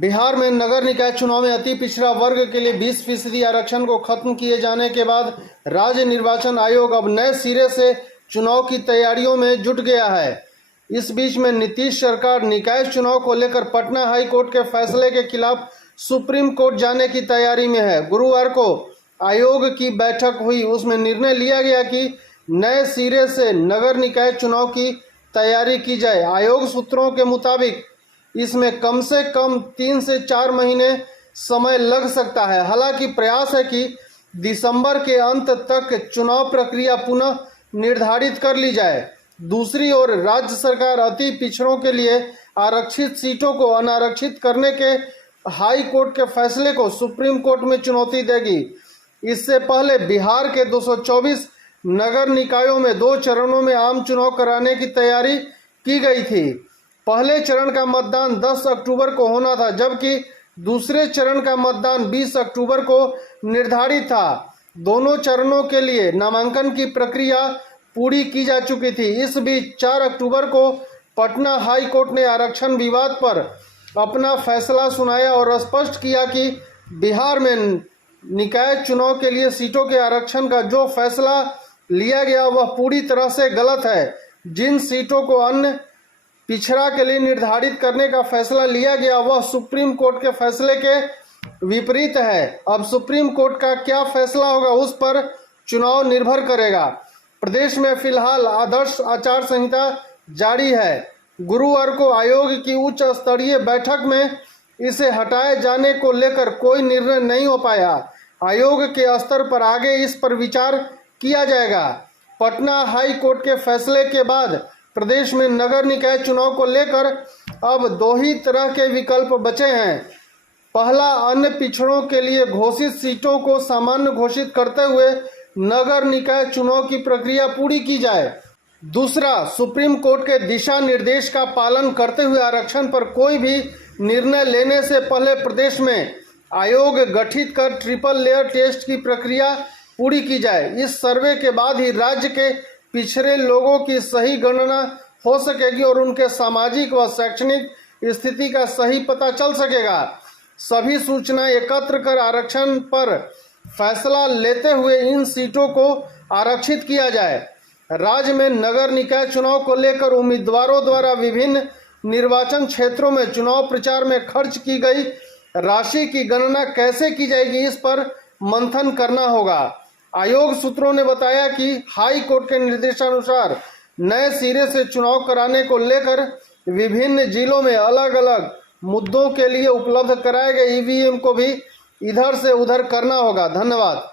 बिहार में नगर निकाय चुनाव में अति पिछड़ा वर्ग के लिए 20% आरक्षण को खत्म किए जाने के बाद राज्य निर्वाचन आयोग अब नए सिरे से चुनाव की तैयारियों में जुट गया है। इस बीच में नीतीश सरकार निकाय चुनाव को लेकर पटना हाई कोर्ट के फैसले के खिलाफ सुप्रीम कोर्ट जाने की तैयारी में है। गुरुवार को आयोग की बैठक हुई, उसमें निर्णय लिया गया कि नए सिरे से नगर निकाय चुनाव की तैयारी की जाए। आयोग सूत्रों के मुताबिक इसमें कम से कम 3 से 4 महीने समय लग सकता है। हालांकि प्रयास है कि दिसंबर के अंत तक चुनाव प्रक्रिया पुनः निर्धारित कर ली जाए। दूसरी ओर राज्य सरकार अति पिछड़ों के लिए आरक्षित सीटों को अनारक्षित करने के हाई कोर्ट के फैसले को सुप्रीम कोर्ट में चुनौती देगी। इससे पहले बिहार के 224 नगर निकायों में 2 चरणों में आम चुनाव कराने की तैयारी की गई थी। पहले चरण का मतदान 10 अक्टूबर को होना था, जबकि दूसरे चरण का मतदान 20 अक्टूबर को निर्धारित था। दोनों चरणों के लिए नामांकन की प्रक्रिया पूरी की जा चुकी थी। इस बीच 4 अक्टूबर को पटना हाई कोर्ट ने आरक्षण विवाद पर अपना फैसला सुनाया और स्पष्ट किया कि बिहार में निकाय चुनाव के लिए सीटों के आरक्षण का जो फैसला लिया गया वह पूरी तरह से गलत है। जिन सीटों को अन्य पिछड़ा के लिए निर्धारित करने का फैसला लिया गया वह सुप्रीम कोर्ट के फैसले के विपरीत है। अब सुप्रीम कोर्ट का क्या फैसला होगा उस पर चुनाव निर्भर करेगा। प्रदेश में फिलहाल आदर्श आचार संहिता जारी है। गुरुवार को आयोग की उच्च स्तरीय बैठक में इसे हटाए जाने को लेकर कोई निर्णय नहीं हो पाया। आयोग के स्तर पर आगे इस पर विचार किया जाएगा। पटना हाई कोर्ट के फैसले के बाद प्रदेश में नगर निकाय चुनाव को लेकर अब 2 ही तरह के विकल्प बचे हैं। पहला, अन्य पिछड़ों के लिए घोषित सीटों को सामान्य घोषित करते हुए नगर निकाय चुनाव की प्रक्रिया पूरी की जाए। दूसरा, सुप्रीम कोर्ट के दिशा निर्देश का पालन करते हुए आरक्षण पर कोई भी निर्णय लेने से पहले प्रदेश में आयोग गठित कर ट्रिपल लेयर टेस्ट की प्रक्रिया पूरी की जाए। इस सर्वे के बाद ही राज्य के पिछड़े लोगों की सही गणना हो सकेगी और उनके सामाजिक व शैक्षणिक स्थिति का सही पता चल सकेगा। सभी सूचनाएं एकत्र कर आरक्षण पर फैसला लेते हुए इन सीटों को आरक्षित किया जाए। राज्य में नगर निकाय चुनाव को लेकर उम्मीदवारों द्वारा विभिन्न निर्वाचन क्षेत्रों में चुनाव प्रचार में खर्च की गई राशि की गणना कैसे की जाएगी, इस पर मंथन करना होगा। आयोग सूत्रों ने बताया कि हाई कोर्ट के निर्देशानुसार नए सिरे से चुनाव कराने को लेकर विभिन्न जिलों में अलग अलग मुद्दों के लिए उपलब्ध कराए गए ईवीएम को भी इधर से उधर करना होगा। धन्यवाद।